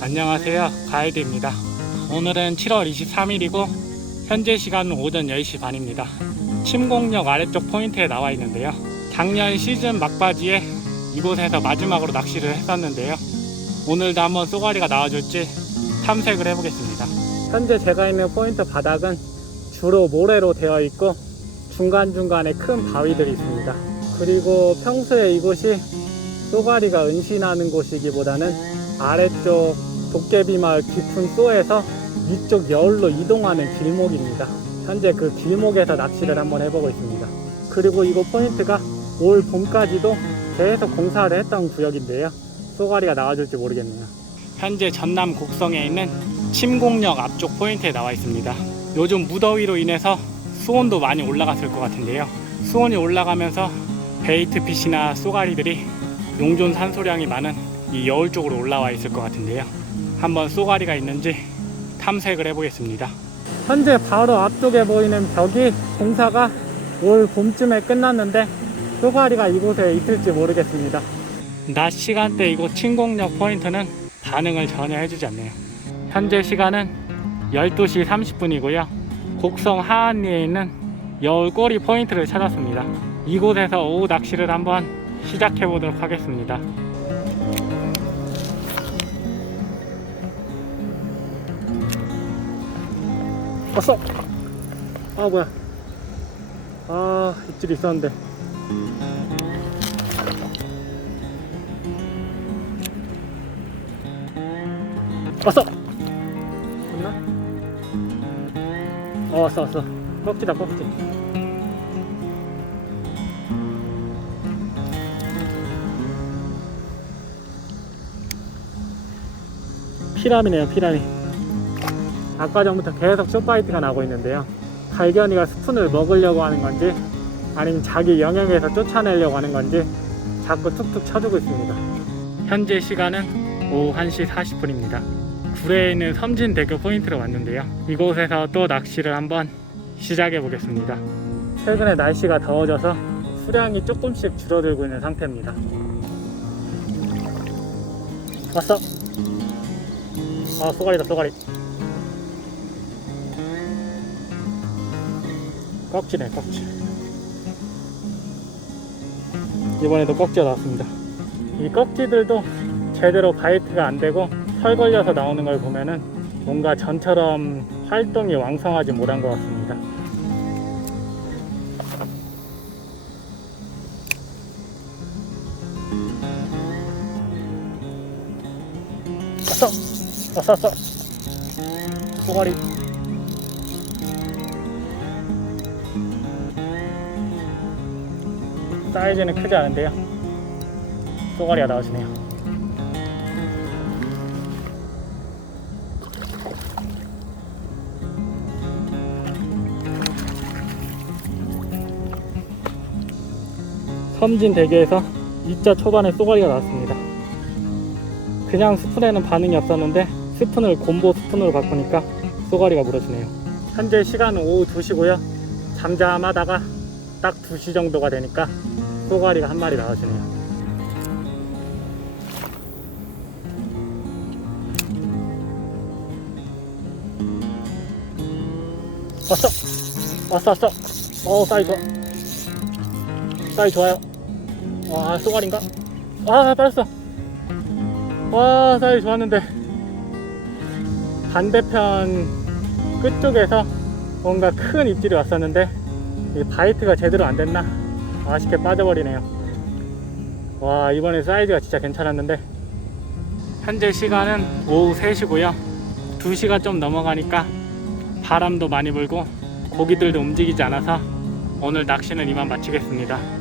안녕하세요. 가이드입니다. 오늘은 7월 23일이고 현재 시간은 오전 10시 반입니다. 침공역 아래쪽 포인트에 나와 있는데요. 작년 시즌 막바지에 이곳에서 마지막으로 낚시를 했었는데요. 오늘도 한번 쏘가리가 나와줄지 탐색을 해보겠습니다. 현재 제가 있는 포인트 바닥은 주로 모래로 되어 있고 중간중간에 큰 바위들이 있습니다. 그리고 평소에 이곳이 쏘가리가 은신하는 곳이기보다는 아래쪽 도깨비 마을 깊은 쏘에서 위쪽 여울로 이동하는 길목입니다. 현재 그 길목에서 낚시를 한번 해보고 있습니다. 그리고 이곳 포인트가 올 봄까지도 계속 공사를 했던 구역인데요. 쏘가리가 나와줄지 모르겠네요. 현재 전남 곡성에 있는 침공역 앞쪽 포인트에 나와 있습니다. 요즘 무더위로 인해서 수온도 많이 올라갔을 것 같은데요. 수온이 올라가면서 베이트 핏이나 쏘가리들이 용존 산소량이 많은 이 여울 쪽으로 올라와 있을 것 같은데요. 한번 쏘가리가 있는지 탐색을 해보겠습니다. 현재 바로 앞쪽에 보이는 벽이 공사가 올 봄쯤에 끝났는데 쏘가리가 이곳에 있을지 모르겠습니다. 낮 시간대 이곳 침공역 포인트는 반응을 전혀 해주지 않네요. 현재 시간은 12시 30분이고요. 곡성 하안리에 있는 여울 꼬리 포인트를 찾았습니다. 이곳에서 오후 낚시를 한번 시작해 보도록 하겠습니다. 왔어. 아 뭐야. 아 입질이 있었는데. 왔어. 왔나? 어 왔어 왔어. 꺽지다 꺽지. 피라미네요 피라미. 아까 전부터 계속 쇼파이트가 나고 있는데요. 갈견이가 스푼을 먹으려고 하는 건지 아니면 자기 영역에서 쫓아내려고 하는 건지 자꾸 툭툭 쳐주고 있습니다. 현재 시간은 오후 1시 40분입니다. 구례에 있는 섬진대교 포인트로 왔는데요. 이곳에서 또 낚시를 한번 시작해 보겠습니다. 최근에 날씨가 더워져서 수량이 조금씩 줄어들고 있는 상태입니다. 왔어. 아, 쏘가리다, 쏘가리. 꺽지네 꺽지. 이번에도 꺽지가 나왔습니다. 이 꺽지들도 제대로 바이트가 안 되고 털 걸려서 나오는 걸 보면은 뭔가 전처럼 활동이 왕성하지 못한 것 같습니다. 왔어 왔어 왔어 쏘가리 사이즈는 크지 않은데요. 쏘가리가 나오시네요. 섬진 대교에서 2자 초반에 쏘가리가 나왔습니다. 그냥 스푼에는 반응이 없었는데 스푼을 곰보 스푼으로 바꾸니까 쏘가리가 물어주네요. 현재 시간은 오후 2시고요. 잠잠하다가 딱 2시 정도가 되니까 쏘가리가 한 마리 나와주네요. 왔어! 왔어, 왔어! 어, 사이 좋아. 사이 좋아요. 와, 쏘가리인가? 아, 빠졌어! 와, 사이 좋았는데. 반대편 끝쪽에서 뭔가 큰 입질이 왔었는데, 이 바이트가 제대로 안 됐나? 아쉽게 빠져버리네요. 와, 이번에 사이즈가 진짜 괜찮았는데. 현재 시간은 오후 3시고요. 2시가 좀 넘어가니까 바람도 많이 불고 고기들도 움직이지 않아서 오늘 낚시는 이만 마치겠습니다.